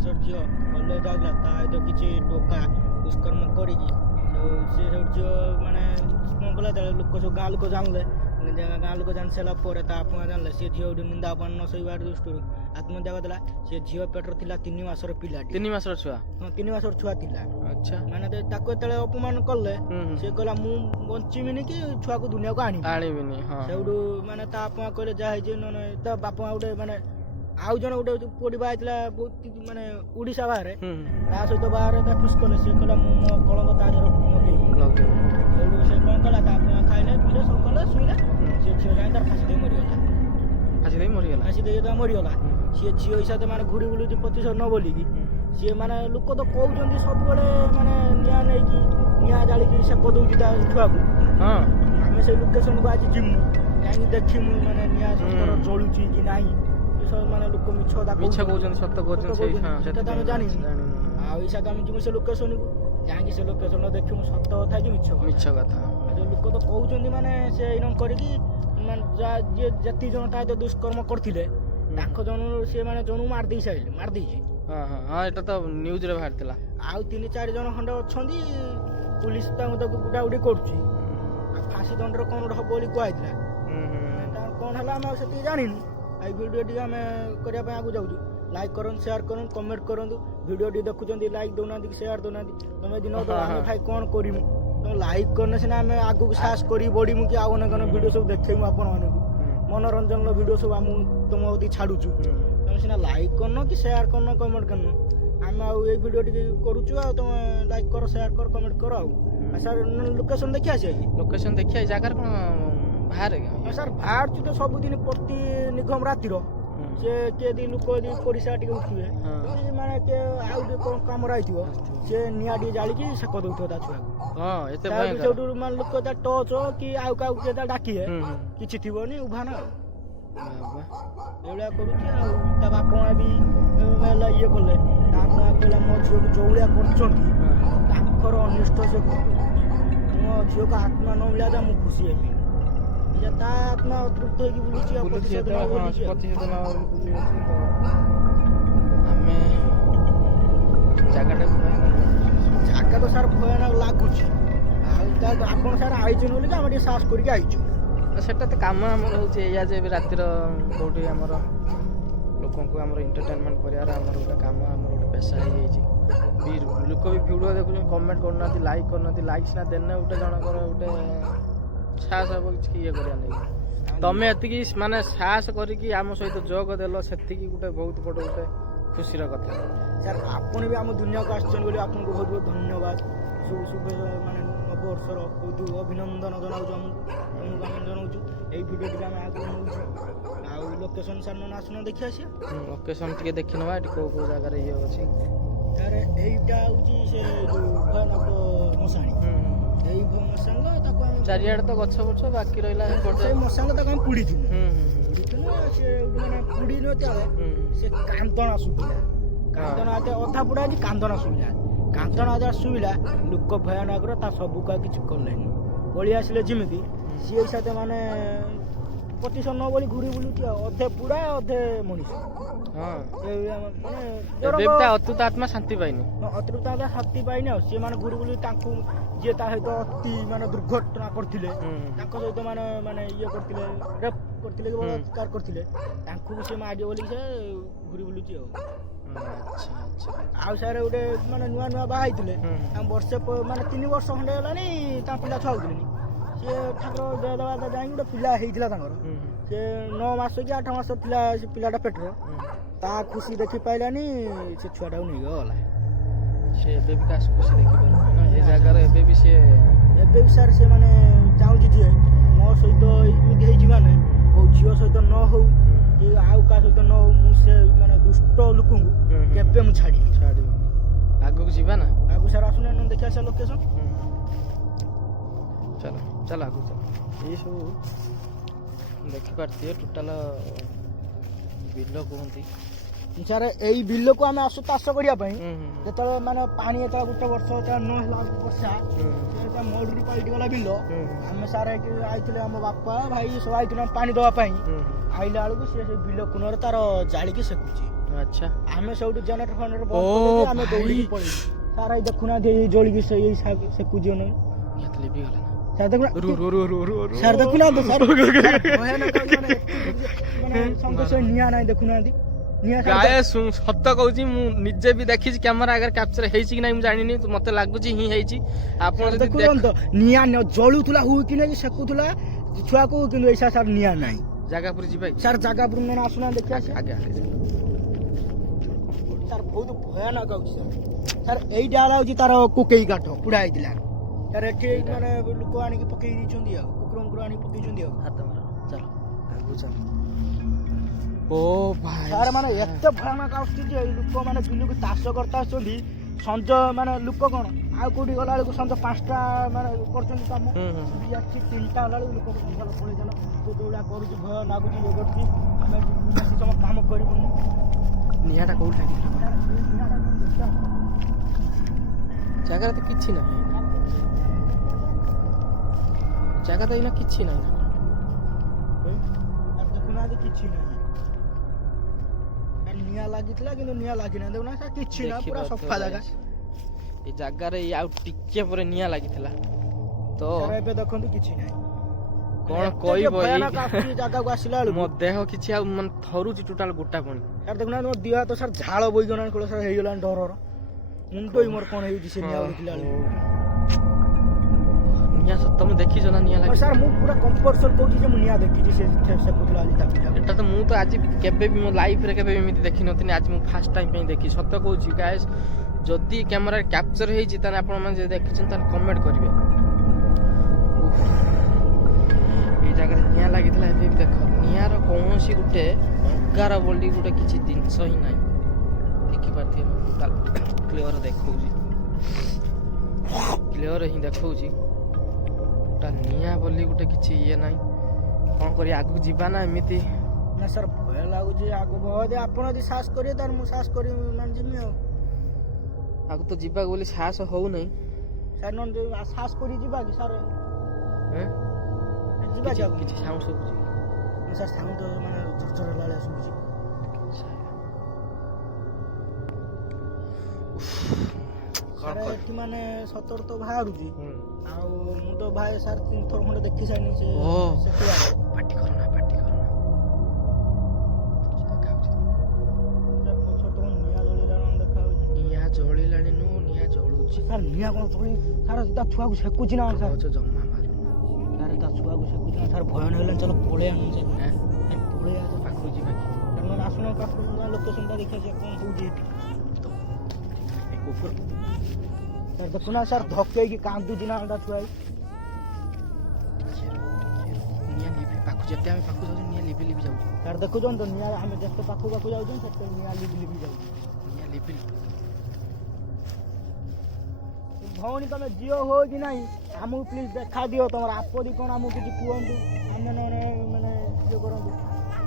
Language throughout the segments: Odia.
ବର୍ଷର ଝିଅ କଲେଜ ଯାଉଥିଲା ତା ସହିତ କିଛି ଟୋକା ଦୁଷ୍କର୍ମ କରିକି ସେ ଝିଅ ମାନେ କ'ଣ କଲା ଲୋକ ସବୁ ଗାଁ ଲୋକ ଜାଣିଲେ ଗାଁ ଲୋକ ଜାଣି ସାରିଲା ପରେ ତା ବାପା ଜାଣିଲେ ସେ ଝିଅ ଗୋଟେ ନିନ୍ଦା ଅପମାନ ନ ସହିବା ଦୃଷ୍ଟିରୁ ଆତ୍ମହତ୍ୟା କରିଥିଲା। ସେ ଝିଅ ପେଟରେ ଥିଲା 3 ମାସର ପିଲାଟି। 3 ମାସର ଛୁଆ? ହଁ 3 ମାସର ଛୁଆ ଥିଲା। ଆଚ୍ଛା। ମାନେ ତାକୁ ଯେତେବେଳେ ଅପମାନ କଲେ ସେ କହିଲା ମୁଁ ବଞ୍ଚିବିନି କି ଛୁଆକୁ ଦୁନିଆକୁ ଆଣିବିନି। ସେଇଠୁ ମାନେ ତା ବାପା କହିଲେ ଯାହା ହେଇଛି ନହେଲେ ତା ବାପା ଗୋଟେ ମାନେ ଆଉ ଜଣେ ଗୋଟେ ପୁଅଟି ବାହା ହେଇଥିଲା ମାନେ ଓଡ଼ିଶା ବାହାରେ ତା ସହିତ ବାହାରେ ତା ଖୁସି କଲେ। ସେ କହିଲା ମୁଁ ମୋ କଳଙ୍କ ତା ଦେହରେ ଲଗେଇବି। ସେଇଠୁ ସେ କ'ଣ କଲା ତା ବାପା ଖାଇଲେ ପିଇଲେ ସବୁ କଲେ ଶୋଇଲେ। ସେ ଝିଅ ଯାଇ ତାର ଫାଶୀ ଦେଇ ମରିଗଲା। ଫାଶୀ ଦେଇକି ତା ମରିଗଲା। ସିଏ ଝିଅ ହିସାବରେ ମାନେ ଘୁରି ବୁଲୁଛି ପ୍ରତିଶୋଧ ନ ବୋଲିକି। ସିଏ ମାନେ ଲୋକ ତ କହୁଛନ୍ତି ସବୁବେଳେ ମାନେ ନିଆଁ ନେଇକି ନିଆଁ ଜାଳିକି ସେ କରିଦେଉଛି ତା ଛୁଆକୁ। ଆମେ ସେଇ ଲୋକେସନକୁ ଆଜି ଯିମୁ ଯାଇକି ଦେଖିମୁ ମାନେ ନିଆଁ ଜଳୁଛି କି ନାହିଁ। ମାନେ ଲୋକ ମିଛ କହୁଛନ୍ତି ସତ କହୁଛନ୍ତି ସେଟା ତ ଆମେ ଜାଣିନୁ। ଆଉ ଏଇସା ଆମେ ଯିବୁ ସେ ଲୋକେସନକୁ ଯାଇକି ସେ ଲୋକେସନ ଦେଖିମୁ ସତ କଥା କି ମିଛ କଥା। ଲୋକ ତ କହୁଛନ୍ତି ମାନେ ସେ ଏଇନ କରିକି ମାନେ ଯିଏ ଯେତିକି ଜଣ ତା ଦୁଷ୍କର୍ମ କରିଥିଲେ ତାଙ୍କ ସିଏ ମାନେ ଜଣକୁ ମାରିଦେଇଛି। ଏଟା ତ ନ୍ୟୁଜରେ ବାହାରିଥିଲା। ଆଉ 3-4 ଜଣ ଖଣ୍ଡେ ଅଛନ୍ତି। ପୁଲିସ ତାକୁ ଗୁଡାଗୁଡି କରୁଛି। ଆଉ ଫାଶୀ ଦଣ୍ଡରେ କ'ଣ ଗୋଟେ ହବ ବୋଲି କୁହାଯାଇଥିଲା। କ'ଣ ହେଲା ଆମେ ଆଉ ସେତିକି ଜାଣିନୁ। ଏଇ ଭିଡ଼ିଓ ଟିକେ ଆମେ କରିବା ପାଇଁ ଆଗକୁ ଯାଉଛୁ। ଲାଇକ୍ କରନ୍ତୁ, ସେୟାର କରନ୍ତୁ, କମେଣ୍ଟ କରନ୍ତୁ। ଭିଡ଼ିଓ ଟିକେ ଦେଖୁଛନ୍ତି ଲାଇକ୍ ଦେଉନାହାନ୍ତି କି ସେୟାର ଦେଉନାହାନ୍ତି। ତମେ ଦିନ ଆମେ ଭାଇ କ'ଣ କରିମୁ? ତମେ ଲାଇକ୍ କରିନେ ସିନା ଆମେ ଆଗକୁ ସାହସ କରି ବଢ଼ିମୁ କି ଆଉ ଅନେକ ଭିଡ଼ିଓ ସବୁ ଦେଖେଇମୁ ଆପଣମାନଙ୍କୁ। ମନୋରଞ୍ଜନର ଭିଡ଼ିଓ ସବୁ ଆମକୁ ତମ କତିକି ଛାଡ଼ୁଛୁ। ତମେ ସିନା ଲାଇକ୍ କରିନ କି ସେୟାର କରିନ କମେଣ୍ଟ କରିନ। ଆମେ ଆଉ ଏଇ ଭିଡ଼ିଓ ଟିକେ କରୁଛୁ ଆଉ ତମେ ଲାଇକ୍ କର, ସେୟାର କର, କମେଣ୍ଟ କର। ଆଉ ସାର୍ ଲୋକେସନ୍ ଦେଖି ଆସିବା କି? ଲୋକେସନ୍ ଦେଖି ଆସିବା। ଜାଗାରେ କ'ଣ ବାହାରେ? ସାର୍ ବାହାରୁଛୁ ତ ସବୁଦିନ ପ୍ରତି ନିଗମ ରାତିର। ସେ କିଏ ଦି ଲୋକ ଯଦି ପରିସା ଟିକେ ଉଠିବେ ମାନେ କିଏ ଆଉ ଟିକେ କ'ଣ କାମରେ ଆଇଥିବ ସେ ନିଆଁ ଟିକେ ଜାଳିକି ସେକ ଦଉଥିବ ତା ଛୁଆକୁ। ସେଇଠୁ ମାନେ ଲୋକ ତା ଟର୍ଚ୍ଚ କି ଆଉ କାହାକୁ କିଏ ତା ଡାକିବେ କିଛି ଥିବନି ଉଭାନ ଆଉ ଏଇଭଳିଆ କରୁଛି। ଆଉ ତା ବାପା ମା ବି ହେଲା ଇଏ କଲେ। ତା ବାପା ମା କହିଲା ମୋ ଝିଅକୁ ଯୋଉଳିଆ କରୁଛନ୍ତି ତାଙ୍କର ଅନିଷ୍ଟ ସେ କରିବେ। ମୋ ଝିଅକୁ ଆତ୍ମା ନ ମିଳିଲା ଯା ମୁଁ ଖୁସି ହେବି। ତା ଆତ୍ମା ଅତୃପ୍ତ ହେଇକି ବୁଲୁଛି। ଆମେ ଜାଗା ତ ସାର୍ ଭୟାନକ ଲାଗୁଛି। ଆଉ ଆପଣ ସାର୍ ଆଇଛନ୍ତି ବୋଲି ଆମେ ଟିକେ ସାହସ କରିକି ଆଇଛୁ। ସେଟା ତ କାମ ଆମର ହେଉଛି ଏଇଆ ଯେ ରାତିର କୋଉଠି ଆମର ଲୋକଙ୍କୁ ଆମର ଏଣ୍ଟରଟେନମେଣ୍ଟ କରିବାର ଆମର ଗୋଟେ କାମ, ଆମର ଗୋଟେ ପେସା ହେଇଯାଇଛି। ଲୋକ ବି ଭିଡ଼ିଓ ଦେଖୁଛନ୍ତି, କମେଣ୍ଟ କରୁନାହାନ୍ତି, ଲାଇକ୍ କରୁନାହାନ୍ତି। ଲାଇକ୍ ସିନା ଦେନେ ଗୋଟେ ଜଣଙ୍କର ଗୋଟେ ସାହସ ହେବ କିଛି ଇଏ କରିବା ନେଇ। ତମେ ଏତିକି ମାନେ ସାହସ କରିକି ଆମ ସହିତ ଯୋଗ ଦେଲ ସେତିକି ଗୋଟେ ବହୁତ ବଡ଼ ଗୋଟେ ଖୁସିର କଥା। ସାର୍ ଆପଣ ବି ଆମ ଦୁନିଆକୁ ଆସିଛନ୍ତି ବୋଲି ଆପଣଙ୍କୁ ବହୁତ ବହୁତ ଧନ୍ୟବାଦ। ଶୁଭ ମାନେ ନବବର୍ଷର ବହୁତ ଅଭିନନ୍ଦନ ଜଣାଉଛୁ ତମକୁ ଆମେ ଜଣାଉଛୁ। ଏଇ ଭିଡ଼ିଓଟିକୁ ଆମେ ଆଗକୁ ନେଉଛୁ। ଆଉ ଲୋକେସନ୍ ସାର୍ ନହେଲେ ଆସୁନ ଦେଖି ଆସିବା। ଲୋକେସନ୍ ଟିକେ ଦେଖି ନେବା ଏଠି କେଉଁ କେଉଁ ଜାଗାରେ ଇଏ ଅଛି। ସାର୍ ଏଇଟା ହେଉଛି ସେ ଯେଉଁ ଭୟାନକ ମଶାଣି। ଏଇ ମଶାଣିର ତାକୁ ଆମେ ଚାରିଆଡ଼େ ତ ଗଛ ବଛ ବାକି ରହିଲା ସେଇ ମଶାଣିରେ ତାକୁ ଆମେ ପୁଡ଼ିଥିଲୁ। ସେ ମାନେ ପୁଡ଼ି ନଥିଲେ ସେ କାନ୍ଦଣା ଶୁଭିଲା। କାନ୍ଦଣା ଅଧା ପୁଡ଼ା ଅଛି କାନ୍ଦଣା ଶୁଭିଲା। କାନ୍ଦଣା ଯାହା ଶୁଭିଲା ଲୋକ ଭୟାନକର ତା ସବୁ କାହା କିଛି କଲେନି। ପଳେଇ ଆସିଲେ ଯେମିତି ସିଏ ସାଥେ ମାନେ ପ୍ରତିଶୋଧ ନ ବୋଲି ଘୁରି ବୁଲୁଛି ଆଉ ଅଧେ ପୁଡ଼ା ଅଧେ ମଣିଷ। ଅତୃପ୍ତ ଆତ୍ମା ଶାନ୍ତି ପାଇନି। ଅତୃପ୍ତ ଆତ୍ମା ଶାନ୍ତି ପାଇନି। ଆଉ ସିଏ ମାନେ ଘୁରି ବୁଲି ତାଙ୍କୁ ଯିଏ ତା ସହିତ ଅତି ମାନେ ଦୁର୍ଘଟଣା କରିଥିଲେ ତାଙ୍କ ସହିତ ମାନେ ଇଏ କରିଥିଲେ, ରେପ୍ କରିଥିଲେ, ବଳାତ୍କାର କରିଥିଲେ ତାଙ୍କୁ ବି ସେ ମାରିବ ବୋଲି ସେ ଘୁରି ବୁଲୁଛି ଆଉ। ଆଉ ସାର୍ ଗୋଟେ ମାନେ ନୂଆ ବାହା ହେଇଥିଲେ ବର୍ଷେ ମାନେ 3 ବର୍ଷ ଖଣ୍ଡେ ହେଲାଣି ତାଙ୍କ ପିଲା ଛୁଆ ହଉଥିଲେନି। ସିଏ ଠାକୁର ଦେହ ଦେବା ଯାଇକି ଗୋଟେ ପିଲା ହେଇଥିଲା ତାଙ୍କର। ସେ 9 ମାସ କି 8 ମାସ ଥିଲା ସେ ପିଲାଟା ପେଟରେ। ତା ଖୁସି ଦେଖି ପାଇଲାନି ସେ ଛୁଆଟାକୁ ନେଇକି ଗଲା। ସେ ଏବେ ବି କାଶ ଖୁସି ଦେଖିପାରିବ ନା ଏ ଜାଗାରେ। ଏବେ ବି ସାର୍ ସେ ମାନେ ଚାହୁଁଛି ଯେ ମୋ ସହିତ ଏମିତି ହେଇଛି ମାନେ କୋଉ ଝିଅ ସହିତ ନ ହଉ କି ଆଉ କାହା ସହିତ ନ ହଉ। ମୁଁ ସେ ମାନେ ଦୁଷ୍ଟ ଲୋକଙ୍କୁ କେବେ ମୁଁ ଛାଡ଼ିବି। ଆଗକୁ ଯିବା ନା? ଆଗକୁ ସାର୍ ଆସୁନା ଦେଖି ଆସିବା ଲୋକେସନ୍। ଚାଲ ଆଗକୁ ଚାଲ। ଏଇସବୁ ଦେଖିପାରୁଥିବେ ଟୋଟାଲ ବିଲ କୁହନ୍ତି ସାର୍। ଏଇ ବିଲକୁ ଆମେ ଆସୁ ଚାଷ କରିବା ପାଇଁ। ଯେତେବେଳେ ମାନେ ପାଣି ଯେତେବେଳେ ଗୋଟେ ବର୍ଷ ଯେତେବେଳେ ନ ହେଲା ବର୍ଷା ମରୁଡ଼ି ପାଲଟି ଗଲା ବିଲ। ଆମେ ସାର୍ ଏଠି ଆଇଥିଲେ ଆମ ବାପା ଭାଇ ସବୁ ଆଇଥିଲେ ପାଣି ଦେବା ପାଇଁ। ଆଇଲା ବେଳକୁ ସେ ବିଲ କୁଣରେ ତାର ଜାଳିକି ସେକୁଛି। ଆଚ୍ଛା ଆମେ ସବୁଠୁ ଜେନେଟର ଫେନେଟର ଓ ବନ୍ଦ କରିଦେଇ ଆମେ ଭାଇ। ଦୌଡ଼ିକି ପଳେଇଲୁ। ସାର୍ ଏଇ ଦେଖୁନାହାନ୍ତି ଏଇ ଜଳିକି ସେ ଏଇ ସେକୁଛି ନା ନିହାତି ଲିଭିଗଲା ନା ସାର୍ ଦେଖୁନା ରୁ ରୁ ରୁ ରୁ ରୁ ରୁ ସାର୍ ଦେଖୁନାହାନ୍ତି ସାର୍ ଭୟାନକ ମାନେ ସଙ୍ଗେ ସଙ୍ଗେ ନିଆଁ ନାହିଁ ଦେଖୁନାହାନ୍ତି ନିଆଁ ସାର୍ ଗାଏ ସତ କହୁଛି ମୁଁ ନିଜେ ବି ଦେଖିଛି କ୍ୟାମେରା ଆଗରେ କ୍ୟାପଚର ହେଇଛି କି ନାଇଁ ମୁଁ ଜାଣିନି ମତେ ଲାଗୁଛି ହିଁ ହେଇଛି ଆପଣ ଯଦି ଦେଖୁଛନ୍ତି ତ ନିଆଁ ଜଳୁଥିଲା ହୁଇକି ନେଇ ସେକୁଥିଲା ଛୁଆକୁ କିନ୍ତୁ ଏଇ ସାର୍ ନିଆଁ ନାହିଁ। ଜାଗା ପୁରୀ ଯିବା କି? ସାର୍ ଜାଗା ପୁରୀ ନହେଲେ ଆସୁନାହାନ୍ତି ଦେଖି ଆସିବା। ଆଗେ ଆଗେ ସାର୍ ବହୁତ ଭୟାନକ ହଉଛି ସାର୍ ଏଇଟା ହେଲା ହଉଛି ତାର କୋକେଇ କାଠ ପୁଡ଼ା ହେଇଥିଲା ସାର୍ ଏଠି ମାନେ ଲୋକ ଆଣିକି ପକେଇ ଦେଇଛନ୍ତି ଆଉ କୁକୁର ଆଣିକି ପକେଇଛନ୍ତି ଆଉ ହାତ ମାର ଚାଲ ଆଗକୁ ଚାଲ ଓ ଭାଇ ସାର୍ ମାନେ ଏତେ ଭୟାନକ ଆସୁଛି ଯେ ଲୋକ ମାନେ ବିଲକୁ ଚାଷ କରିତେ ଆସୁଛନ୍ତି ସଞ୍ଜ ମାନେ ଲୋକ କଣ ଆଉ କୋଉଠି ଗଲା ବେଳକୁ ସଞ୍ଜ 5ଟା ମାନେ କରୁଛନ୍ତି କାମ ଠିକ 3ଟା ହେଲା ବେଳକୁ ଲୋକ ଭଲ ପଳେଇଦେଲ ଯୋଉଭଳିଆ କରୁଛି ଭୟ ଲାଗୁଛି ଇଏ କରୁଛି ଆମେ ବେଶୀ ସମୟ କାମ କରିବୁନି। ନିଆଁଟା କୋଉଠି ଲାଗିଥିଲା ଜାଗାରେ ତ କିଛି ନାହିଁ ଜାଗା ତ ଏଇନା କିଛି ନାହିଁ ଦେଖୁନାହାନ୍ତି କିଛି ନାହିଁ ନିଆଁ ଲାଗିଥିଲା କିନ୍ତୁ ନିଆଁ ଲାଗିନାହିଁ ଦେଖୁନା ସାର୍ କିଛି ନା ପୁରା ସଫା ଜାଗା ଏ ଜାଗାରେ ଆଉ ଟିକେ ପରେ ନିଆଁ ଲାଗିଥିଲା ତ ଏବେ ଦେଖନ୍ତୁ କିଛି ନାହିଁ କଣ କହିବ ଏଇ ଜାଗାକୁ ଆସିଲା ବେଳକୁ ମୋ ଦେହ କିଛି ଆଉ ମାନେ ଥରୁଛି ଟୋଟାଲ ଗୋଟା ପଣି ସାର୍ ଦେଖୁନାହାନ୍ତି ମୋ ଦେହ ହାତ ସାର୍ ଝାଳ ବୋହିଗଲାଣି କୋଳ ସାର୍ ହେଇଗଲାଣି ଡରର ମୁଣ୍ଡ ହିଁ ମୋର କଣ ହେଇଛି ସେ ନିଆଁ ଦେଖିଲା ବେଳକୁ ନିଆଁ ସତ ମୁଁ ଦେଖିଛ ନା ନିଆଁ ଲାଗି ସାର୍ ମୁଁ ପୁରା କମ୍ପଲସରି କହୁଛି ଯେ ମୁଁ ନିଆଁ ଦେଖିଛି ସେ ସେକୁଥିଲା ଆଜି ତାକୁ ଏଟା ତ ମୁଁ ତ ଆଜି କେବେ ବି ମୋ ଲାଇଫରେ କେବେ ଏମିତି ଦେଖିନଥିଲି ଆଜି ମୁଁ ଫାର୍ଷ୍ଟ ଟାଇମ୍ ପାଇଁ ଦେଖି ସତ କହୁଛି ଗାଇସ୍ ଯଦି କ୍ୟାମେରାରେ କ୍ୟାପଚର ହେଇଛି ତାହେଲେ ଆପଣମାନେ ଯଦି ଦେଖିଛନ୍ତି ତାହେଲେ କମେଣ୍ଟ କରିବେ। ଏଇ ଜାଗାରେ ନିଆଁ ଲାଗିଥିଲା ଏବେ ବି ଦେଖ ନିଆଁର କୌଣସି ଗୋଟେ ଅଙ୍ଗାର ବୋଲି ଗୋଟେ କିଛି ଜିନିଷ ହିଁ ନାହିଁ ଦେଖିପାରୁଥିବେ ମୁଁ କ୍ଲିୟର ଦେଖଉଛି କ୍ଲିୟର ହିଁ ଦେଖଉଛି ଗୋଟା ନିଆଁ ବୋଲି ଗୋଟେ କିଛି ଇଏ ନାହିଁ କ'ଣ କରିବା ଆଗକୁ ଯିବା ନା ଏମିତି ନା ସାର୍ ଭୟ ଲାଗୁଛି ଆଗକୁ ଯଦି ଆପଣ ଯଦି ସାହସ କରିବେ ତାହେଲେ ମୁଁ ସାହସ କରି ମାନେ ଯିମି ଆଉ ଆଗକୁ ତ ଯିବାକୁ ବୋଲି ସାହସ ହଉନାହିଁ ସାର୍ ନହେଲେ ସାହସ କରି ଯିବା କି ସାର୍ ଯିବା କି କିଛି ସାଉଣ୍ଡ ଶୁଭୁଛି ସାର୍ ସାଉଣ୍ଡ ମାନେ ଝରଝର ହେଲା ଭଳିଆ ଶୁଭୁଛି ସାର୍ ଏଠି ମାନେ ସତର ତ ବାହାରୁଛି ଆଉ ମୁଁ ତ ଭାଇ ସାର୍ 3 ଥର ଖଣ୍ଡେ ଦେଖି ସାରିନି ସେ ପାଟି କରନା ପାଟି କରନା ପଛରେ ତ ନିଆଁ ଜଳିଲାଣି ଦେଖାଯାଉଛି ନିଆଁ ଜଳିଲାଣି ନୁ ନିଆଁ ଜଳୁଛି ସାର୍ ନିଆଁ କ'ଣ ଜଳି ସାର୍ ତା ଛୁଆକୁ ସେକୁଛି ନା ସାର୍ ଜମା ମାରୁନି ସାର୍ ତା ଛୁଆକୁ ସେକୁଛି ନା ସାର୍ ଭୟ ନେଇଗଲାଣି ଚାଲ ପଳେଇ ଆଣୁ ସାର୍ ପଳେଇ ଆସ ପାଖକୁ ଯିବା କି ନହେଲେ ଆସୁନ ପାଖକୁ ଲୋକେସନଟା ଦେଖି ଆସିବା କ'ଣ ହଉଛି ଏଠି କୁକୁର ସାର୍ ଦେଖୁନା ସାର୍ ଧକେଇକି କାନ୍ଦୁଛି ନା ତା ଛୁଆ ନିଆଁ ଲିଭି ପାଖକୁ ଯେତେ ଆମେ ପାଖକୁ ଯାଉଛୁ ନିଆଁ ଲିଭି ଲିଭି ଯାଉଛି ସାର୍ ଦେଖୁଛନ୍ତି ତ ନିଆଁ ଆମେ ଯେତେ ପାଖକୁ ଯାଉଛୁ ସେତେ ନିଆଁ ଲିଭି ଲିଭି ଯାଉଛି ନିଆଁ ଲିଭି ଭଉଣୀ ତମେ ଝିଅ ହଉ କି ନାହିଁ ଆମକୁ ପ୍ଲିଜ୍ ଦେଖା ଦିଅ ତମର ଆପତ୍ତି କ'ଣ ଆମକୁ କିଛି କୁହନ୍ତୁ ଆମେ ନହେଲେ ମାନେ ଇଏ କରନ୍ତୁ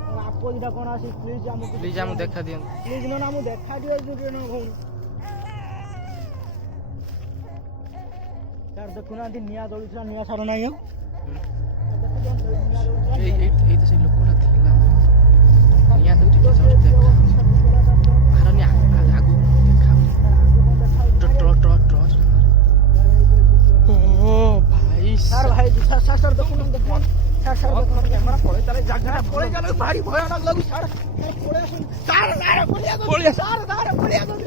ତମର ଆପତ୍ତିଟା କ'ଣ ଆସି ପ୍ଲିଜ୍ ଆମକୁ ଦେଖା ଦିଅନ୍ତୁ ପ୍ଲିଜ୍ ନହେଲେ ଆମକୁ ଦେଖା ଦିଅ ଭଉଣୀ ସାର୍ ଦେଖୁନାହାନ୍ତି ନିଆଁ ଜଳୁଥିଲା ନିଆଁ ସାର ନାହିଁ ଆଉ ଏଇ ତ ସେ ଲୋକଟା ଥିଲା ନିଆଁ ତ ଟିକେ ଜଷ୍ଟ ଦେଖା ଭାରନି ଆଗକୁ ଦେଖା ଓ ଭାଇ ସାର୍ ଦେଖୁନାହାନ୍ତି ସାର୍ କ୍ୟାମେରା ପଳେଇ ତାହେଲେ ଜାଗାଟା ପଳେଇ ଗଲେ ଭାରି ଭୟାନକ ଲାଗୁଛି ସାର୍ ପଳେଇ ଆସନ୍ତୁ ସାର୍ ପଳେଇ ଆସନ୍ତୁ